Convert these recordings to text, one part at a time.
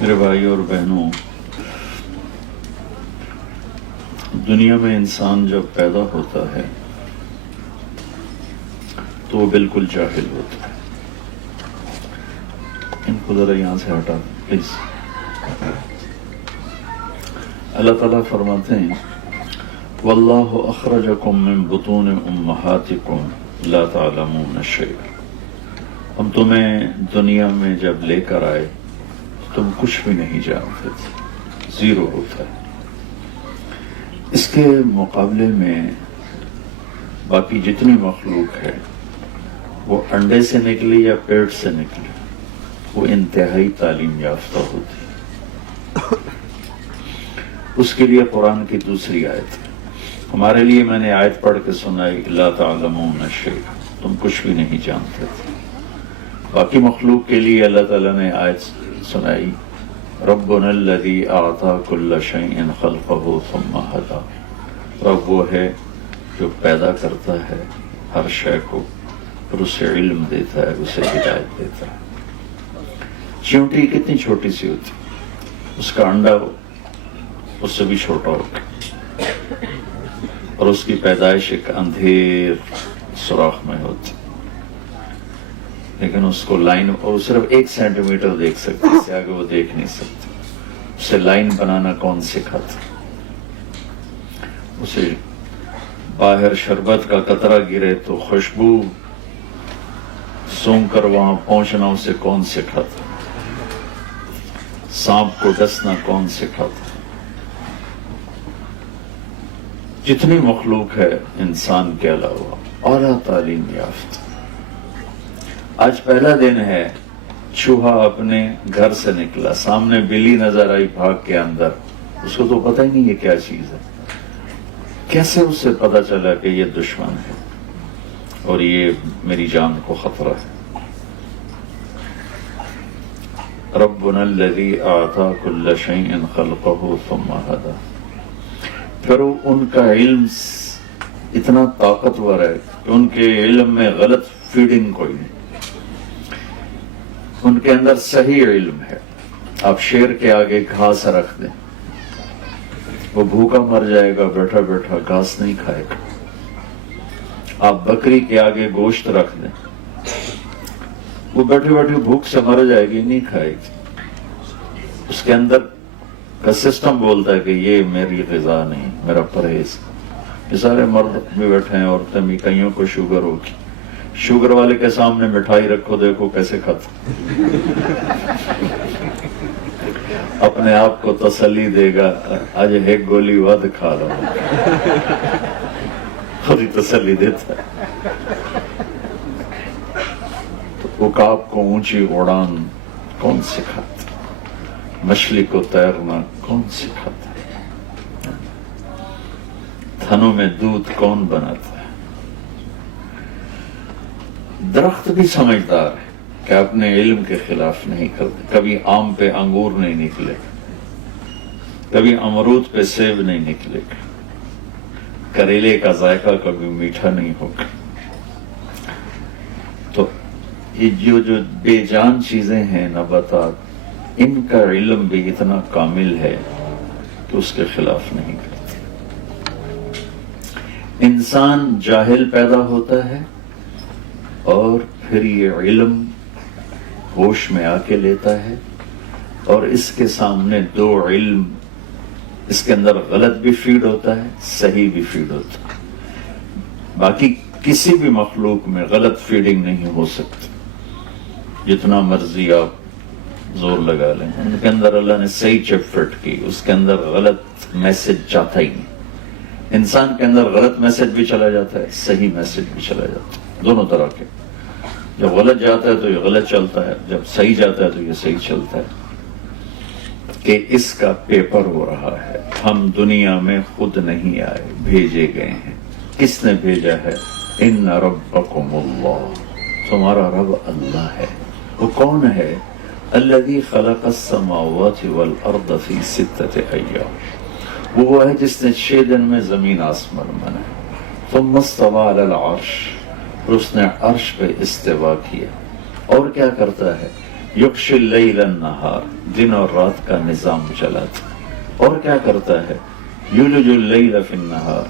میرے بھائیوں اور بہنوں، دنیا میں انسان جب پیدا ہوتا ہے تو وہ بالکل جاہل ہوتا ہے۔ ان کو ذرا یہاں سے ہٹا پلیز۔ اللہ تعالیٰ فرماتے ہیں واللہ اخرجکم من بطون امہاتکم لا تعلمون شیئا، ہم تمہیں دنیا میں جب لے کر آئے تم کچھ بھی نہیں جانتے تھے، زیرو ہوتا ہے۔ اس کے مقابلے میں باقی جتنی مخلوق ہے وہ انڈے سے نکلی یا پیٹ سے نکلی، وہ انتہائی تعلیم یافتہ ہوتی۔ اس کے لیے قرآن کی دوسری آیت، ہمارے لیے میں نے آیت پڑھ کے سنائی لا تعلمون شیئا، تم کچھ بھی نہیں جانتے تھے۔ باقی مخلوق کے لیے اللہ تعالیٰ نے آیت سنائی ربنا الذی اعطی کل شیء خلقہ ثم ہدی، رب وہ ہے جو پیدا کرتا ہے ہر شے کو اور اسے علم دیتا ہے، اسے ہدایت دیتا ہے۔ چیونٹی کتنی چھوٹی سی ہوتی، اس کا انڈا اس سے بھی چھوٹا ہوتا اور اس کی پیدائش ایک اندھیر سوراخ میں ہوتی، لیکن اس کو لائن، اور صرف 1 سینٹی میٹر دیکھ سکتے، اس سے آگے وہ دیکھ نہیں سکتے۔ اسے لائن بنانا کون سکھاتا؟ اسے باہر شربت کا قطرہ گرے تو خوشبو سونگ کر وہاں پہنچنا اسے کون سکھاتا؟ سانپ کو ڈسنا کون سکھاتا؟ جتنی مخلوق ہے انسان کے علاوہ اعلیٰ تعلیم یافتہ۔ آج پہلا دن ہے، چوہا اپنے گھر سے نکلا، سامنے بلی نظر آئی بھاگ کے اندر، اس کو تو پتہ ہی نہیں یہ کیا چیز ہے، کیسے اس سے پتہ چلا کہ یہ دشمن ہے اور یہ میری جان کو خطرہ ہے۔ ربنا الذی اعطی کل شیء خلقہ ثم ہدی، پھر ان کا علم اتنا طاقتور ہے کہ ان کے علم میں غلط فیڈنگ کوئی نہیں، ان کے اندر صحیح علم ہے۔ آپ شیر کے آگے گھاس رکھ دیں، وہ بھوکا مر جائے گا، بیٹھا بیٹھا گھاس نہیں کھائے گا۔ آپ بکری کے آگے گوشت رکھ دیں، وہ بیٹھے بیٹھے بھوک سے مر جائے گی، نہیں کھائے گی۔ اس کے اندر کا سسٹم بولتا ہے کہ یہ میری غذا نہیں، میرا پرہیز۔ یہ سارے مرد بھی بیٹھے ہیں، عورتیں بھی، کئیوں کو شوگر ہوگی، شوگر والے کے سامنے مٹھائی رکھو، دیکھو کیسے کھاتا، اپنے آپ کو تسلی دے گا آج ایک گولی ود کھا رہا ہوں، خود ہی تسلی دیتا ہے۔ تو عقاب کو اونچی اڑان کون سکھاتا؟ مچھلی کو تیرنا کون سکھاتا ہے؟ تھنوں میں دودھ کون بناتا ہے؟ درخت بھی سمجھدار ہے کہ اپنے علم کے خلاف نہیں کرتے، کبھی آم پہ انگور نہیں نکلے، کبھی امرود پہ سیب نہیں نکلے، کریلے کا ذائقہ کبھی میٹھا نہیں ہوگا۔ تو یہ جو بے جان چیزیں ہیں، نباتات، ان کا علم بھی اتنا کامل ہے کہ اس کے خلاف نہیں کرتے۔ انسان جاہل پیدا ہوتا ہے اور پھر یہ علم ہوش میں آ کے لیتا ہے، اور اس کے سامنے 2 علم، اس کے اندر غلط بھی فیڈ ہوتا ہے، صحیح بھی فیڈ ہوتا ہے۔ باقی کسی بھی مخلوق میں غلط فیڈنگ نہیں ہو سکتی، جتنا مرضی آپ زور لگا لیں، ان کے اندر اللہ نے صحیح چپ فٹ کی، اس کے اندر غلط میسج جاتا ہی نہیں۔ انسان کے اندر غلط میسج بھی چلا جاتا ہے، صحیح میسج بھی چلا جاتا ہے، دونوں طرح کے۔ جب غلط جاتا ہے تو یہ غلط چلتا ہے، جب صحیح جاتا ہے تو یہ صحیح چلتا ہے۔ کہ اس کا پیپر ہو رہا ہے، ہم دنیا میں خود نہیں آئے، بھیجے گئے ہیں۔ کس نے بھیجا ہے؟ ان ربکم اللہ، تمہارا رب اللہ ہے۔ وہ کون ہے؟ الذی خلق السماوات والارض فی 6 ایام، وہ ہے جس نے 6 دن میں زمین آسمان بنائے۔ ثم استوى علی العرش، اور اس نے عرش پہ استوا کیا۔ اور کیا کرتا ہے؟ یغشی اللیل النہار، دن اور رات کا نظام چلاتا. اور کیا کرتا ہے؟ یولج اللیل فی النہار،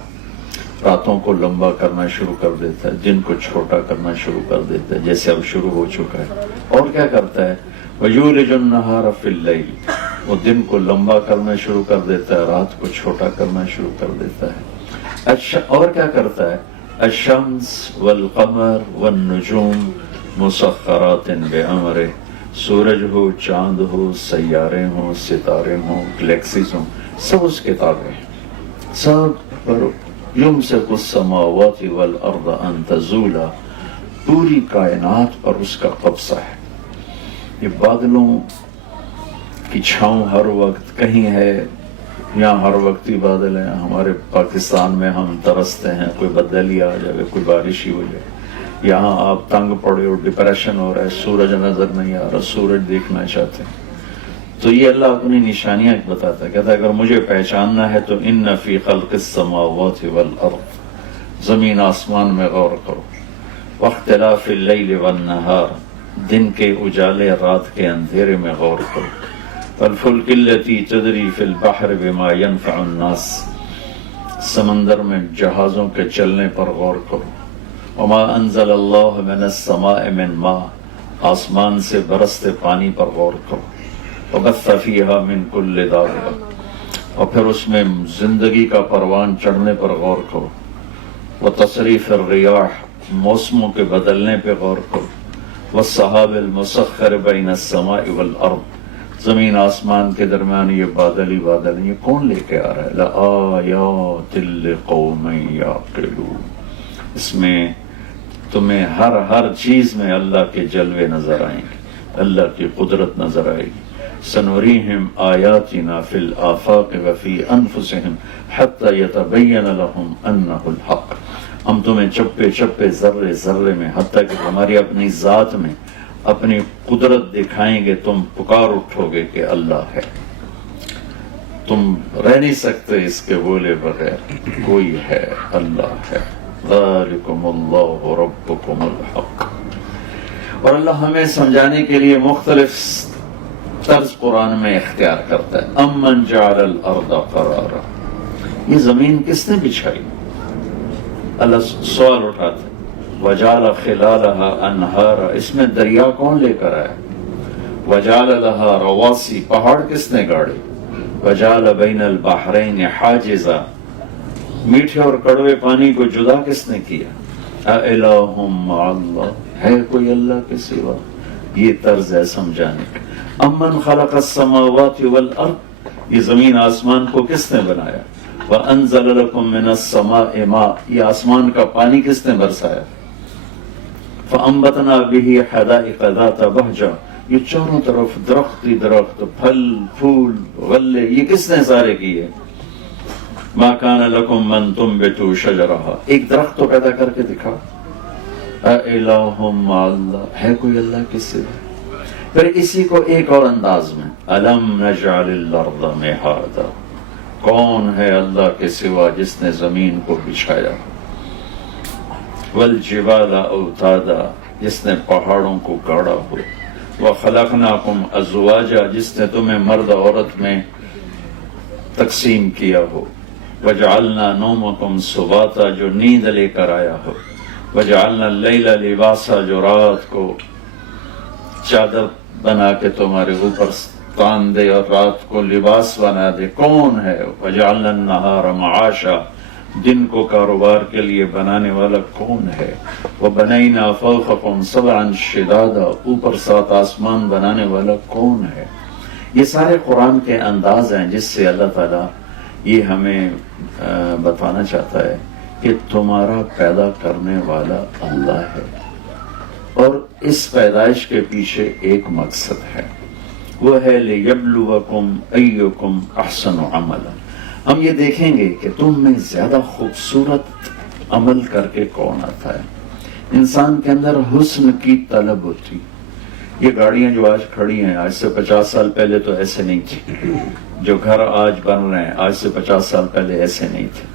راتوں کو لمبا کرنا شروع کر دیتا ہے، دن کو چھوٹا کرنا شروع کر دیتا ہے، جیسے اب شروع ہو چکا ہے. اور کیا کرتا ہے؟ وَيُولِجُ النَّهَارَ فِي اللَّيْلِ، وہ دن کو لمبا کرنا شروع کر دیتا ہے، رات کو چھوٹا کرنا شروع کر دیتا ہے. اور کیا کرتا ہے؟ الشمس والقمر والنجوم مسخرات بأمرہ، سورج ہو، چاند ہو، سیارے ہوں، ستارے ہوں، گلیکسیز ہوں، سب اس کے تابع ہیں. سب پر یمسک السماوات والارض ان تزولا، پوری کائنات پر اس کا قبضہ ہے. یہ بادلوں کی چھاؤں ہر وقت کہیں ہے، یہاں ہر وقت ہی بادل ہیں. ہمارے پاکستان میں ہم ترستے ہیں کوئی بدلی آ جائے، کوئی بارش ہی ہو جائے. یہاں آپ تنگ پڑے اور ڈپریشن ہو رہا ہے، سورج نظر نہیں آ رہا، سورج دیکھنا چاہتے ہیں. تو یہ اللہ اپنی نشانیاں بتاتا ہے، کہتا ہے اگر مجھے پہچاننا ہے تو ان فی خلق السماوات والارض، زمین آسمان میں غور کرو. واختلاف اللیل والنہار، دن کے اجالے رات کے اندھیرے میں غور کرو. والفلک التی تجری فی البحر بما ینفع الناس، سمندر میں جہازوں کے چلنے پر غور کرو. وما انزل اللہ من السماء من ماء، آسمان سے برستے پانی پر غور کرو. وبث فیہا من کل دابہ، اور پھر اس میں زندگی کا پروان چڑھنے پر غور کرو. وتصریف الریاح، موسموں کے بدلنے پہ غور کرو. والسحاب المسخر بین السماء والارض، زمین آسمان کے درمیان یہ بادل ہی بادل ہیں، یہ کون لے کے آ رہا ہے؟ لآیات لقوم یعقلون، اس میں تمہیں ہر چیز میں اللہ کے جلوے نظر آئیں گے، اللہ کی قدرت نظر آئے گی. سنوریہم آیاتنا فی الآفاق وفی انفسہم حتی یتبین لہم انہ الحق، ہم تمہیں چپے چپے ذرے ذرے میں، حتیٰ کہ تمہاری اپنی ذات میں اپنی قدرت دکھائیں گے، تم پکار اٹھو گے کہ اللہ ہے. تم رہ نہیں سکتے اس کے بولے بغیر، کوئی ہے، اللہ ہے. ذالکم اللہ ربکم الحق. اور اللہ ہمیں سمجھانے کے لیے مختلف طرز قرآن میں اختیار کرتا ہے. امن جعل الارض قرارا، یہ زمین کس نے بچھائی؟ اللہ سوال اٹھاتا ہے. وجعل خلالها انہارا، اس میں دریا کون لے کر آیا؟ وجعل لها رواسی، پہاڑ کس نے گاڑے؟ وجعل بین البحرین حاجزا، میٹھے اور کڑوے پانی کو جدا کس نے کیا؟ اِلٰہٌ مع اللہ، ہے کوئی اللہ کے سوا؟ یہ طرز ہے سمجھانے کا. امن خلق السماوات والارض، یہ زمین آسمان کو کس نے بنایا؟ وَأَنزَلَ لَكُم مِّنَ السَّمَاءِ مَاءً، یہ آسمان کا پانی کس نے برسایا؟ فَأَنبَتْنَا بِهِ حَدَائِقَ ذَاتَ بَهْجَةٍ، یہ چاروں طرف درخت ہی درخت، پھل پھول غلے، یہ کس نے سارے کیے؟ مَا كَانَ لَكُم مَّن تُنبِتُوا شَجَرَهَا، ایک درخت تو پیدا کر کے دکھا. اِلٰہٌ مع اللہ، ہے کوئی اللہ کے سوا؟ پھر اسی کو ایک اور انداز میں، أَلَمْ نَجْعَلِ الْأَرْضَ مِهَادًا، کون ہے اللہ کے سوا جس نے زمین کو بچھایا؟ والجبال اوتادا، جس نے پہاڑوں کو گاڑا ہو. وخلقناکم ازواجا، جس نے تمہیں مرد عورت میں تقسیم کیا ہو. وجعلنا نومکم سباتا، جو نیند لے کر آیا ہو. وجعلنا اللیل لباسا، جو رات کو چادر بنا کے تمہارے اوپر تان دے اور رات کو لباس بنا دے. کون ہے؟ وجعلنا النہار معاشا، دن کو کاروبار کے لیے بنانے والا کون ہے؟ وبنینا فوقکم سبعا شدادا، اوپر 7 آسمان بنانے والا کون ہے؟ یہ سارے قرآن کے انداز ہیں جس سے اللہ تعالیٰ یہ ہمیں بتانا چاہتا ہے کہ تمہارا پیدا کرنے والا اللہ ہے، اور اس پیدائش کے پیچھے ایک مقصد ہے، وہ ہے لِيَبْلُوَكُمْ أَيُّكُمْ أَحْسَنُ عَمَلًا. ہم یہ دیکھیں گے کہ تم میں زیادہ خوبصورت عمل کر کے کون آتا ہے. انسان کے اندر حسن کی طلب ہوتی. یہ گاڑیاں جو آج کھڑی ہیں، آج سے 50 سال پہلے تو ایسے نہیں تھی. جو گھر آج بن رہے ہیں آج سے 50 سال پہلے ایسے نہیں تھے.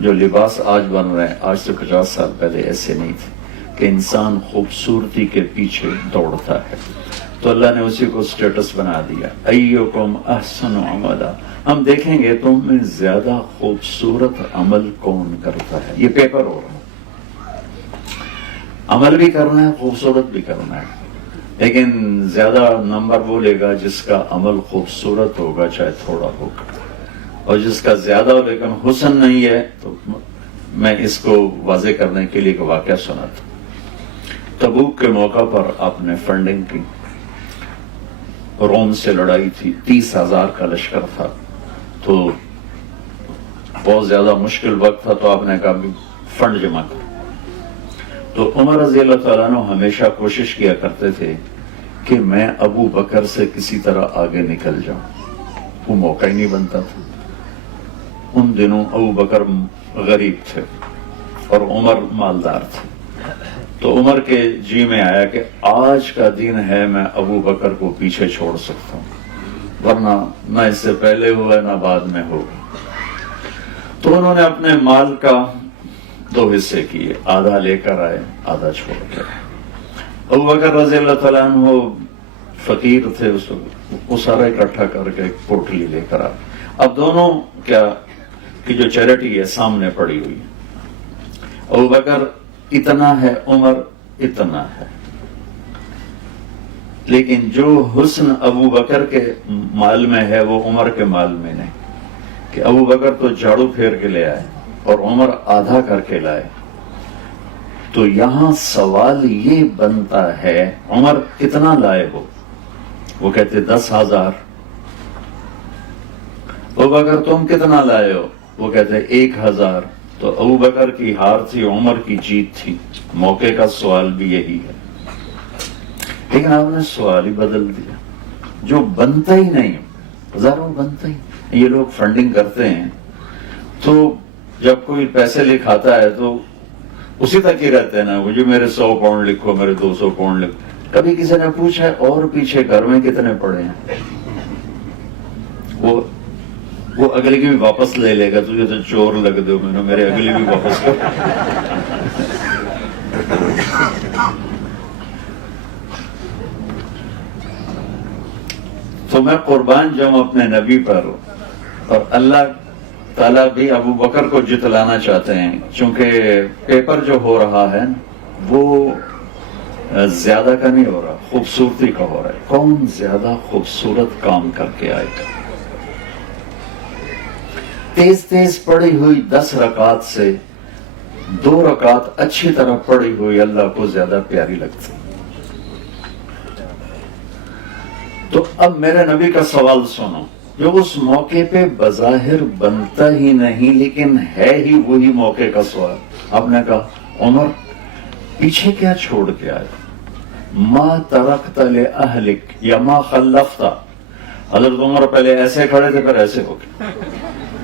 جو لباس آج بن رہے ہیں آج سے 50 سال پہلے ایسے نہیں تھے. کہ انسان خوبصورتی کے پیچھے دوڑتا ہے. تو اللہ نے اسی کو سٹیٹس بنا دیا، ایکم احسن عملا، ہم دیکھیں گے تم میں زیادہ خوبصورت عمل کون کرتا ہے۔ یہ پیپر ہو رہا ہے، عمل بھی کرنا ہے، خوبصورت بھی کرنا ہے، لیکن زیادہ نمبر وہ لے گا جس کا عمل خوبصورت ہوگا چاہے تھوڑا ہوگا، اور جس کا زیادہ ہو لیکن حسن نہیں ہے۔ تو میں اس کو واضح کرنے کے لیے ایک واقعہ سنا تھا۔ تبوک کے موقع پر آپ نے فنڈنگ کی، روم سے لڑائی تھی، 30,000 کا لشکر تھا، تو بہت زیادہ مشکل وقت تھا، تو آپ نے کہا فنڈ جمع کر۔ تو عمر رضی اللہ تعالیٰ عنہ ہمیشہ کوشش کیا کرتے تھے کہ میں ابو بکر سے کسی طرح آگے نکل جاؤں، وہ موقع ہی نہیں بنتا تھا۔ ان دنوں ابو بکر غریب تھے اور عمر مالدار تھے، تو عمر کے جی میں آیا کہ آج کا دن ہے میں ابو بکر کو پیچھے چھوڑ سکتا ہوں، ورنہ نہ اس سے پہلے ہوا نہ بعد میں ہوگا۔ تو انہوں نے اپنے مال کا 2 حصے کیے، آدھا لے کر آئے، آدھا چھوڑ کے آئے۔ ابو بکر رضی اللہ تعالیٰ عنہ فقیر تھے، وہ سارا اکٹھا کر کے ایک پوٹلی لے کر آئے۔ اب دونوں کیا کہ جو چیریٹی ہے سامنے پڑی ہوئی ہے، ابو بکر اتنا ہے، عمر اتنا ہے، لیکن جو حسن ابو بکر کے مال میں ہے وہ عمر کے مال میں نہیں، کہ ابو بکر تو جھاڑو پھیر کے لے آئے اور عمر آدھا کر کے لائے۔ تو یہاں سوال یہ بنتا ہے عمر کتنا لائے ہو؟ وہ کہتے 10,000۔ ابو بکر تم کتنا لائے ہو؟ وہ کہتے 1,000۔ تو ابو بکر کی ہار تھی، عمر کی جیت تھی۔ موقع کا سوال بھی یہی ہے، لیکن آپ نے سوال ہی بدل دیا، جو بنتا ہی نہیں، ہزاروں بنتا ہی نہیں۔ یہ لوگ فنڈنگ کرتے ہیں تو جب کوئی پیسے لکھاتا ہے تو اسی تک ہی رہتے ہیں نا، وہ جو میرے 100 پاؤنڈ لکھو، میرے 200 پاؤنڈ لکھو۔ کبھی کسی نے پوچھا ہے اور پیچھے گھر میں کتنے پڑے ہیں؟ وہ اگلے کی بھی واپس لے لے گا، تجھے تو چور لگ دو، میرے اگلی بھی واپس کر۔ تو میں قربان جاؤں اپنے نبی پر، اور اللہ تعالیٰ بھی ابو بکر کو جتلانا چاہتے ہیں، چونکہ پیپر جو ہو رہا ہے وہ زیادہ کا نہیں ہو رہا، خوبصورتی کا ہو رہا ہے۔ کون زیادہ خوبصورت کام کر کے آئے گا؟ تیز تیز پڑھی ہوئی 10 رکعت سے 2 رکعت اچھی طرح پڑھی ہوئی اللہ کو زیادہ پیاری لگتی۔ تو اب میرے نبی کا سوال سنو، جو اس موقع پہ بظاہر بنتا ہی نہیں لیکن ہے ہی وہی موقع کا سوال۔ آپ نے کہا عمر پیچھے کیا چھوڑ کے آئے؟ ما ترکت لأہلک یا ما خلفت۔ حضرت عمر پہلے ایسے کھڑے تھے، پھر ایسے ہو گئے۔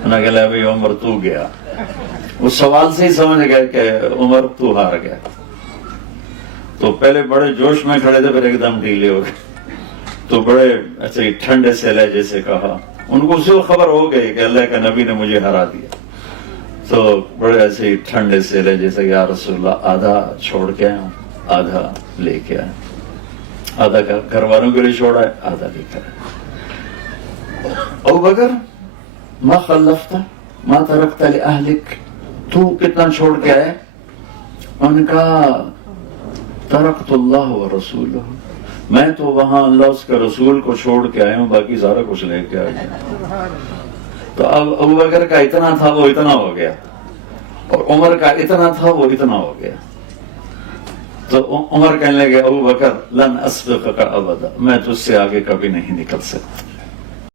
انہوں نے کہا بھئی عمر تو گیا، اس سوال سے ہی سمجھ گئے کہ عمر تو ہار گیا۔ تو پہلے بڑے جوش میں کھڑے تھے، پھر ایک دم ڈھیلے ہو گئے۔ تو بڑے ایسے ہی ٹھنڈے سے لہجے سے کہا، ان کو اسی وقت خبر ہو گئی کہ اللہ کا نبی نے مجھے ہرا دیا۔ تو بڑے ایسے ہی ٹھنڈے سے لہجے سے، یا رسول اللہ آدھا چھوڑ کے آیا ہوں، آدھا لے کے آیا، آدھا گھر والوں کے لیے چھوڑا ہے، آدھا لے کے آیا۔ ابو بکر ما خلفت ما ترکت لأہلک، تو کتنا چھوڑ کے آئے؟ ان کا ترکت اللہ و رسولہ، میں تو وہاں اللہ اس کے رسول کو چھوڑ کے آیا ہوں، باقی سارا کچھ لے کے آیا۔ تو اب ابو بکر کا اتنا تھا وہ اتنا ہو گیا، اور عمر کا اتنا تھا وہ اتنا ہو گیا۔ تو عمر کہنے لگے ابو بکر لن اسبقک ابدا، میں تجھ سے آگے کبھی نہیں نکل سکتا۔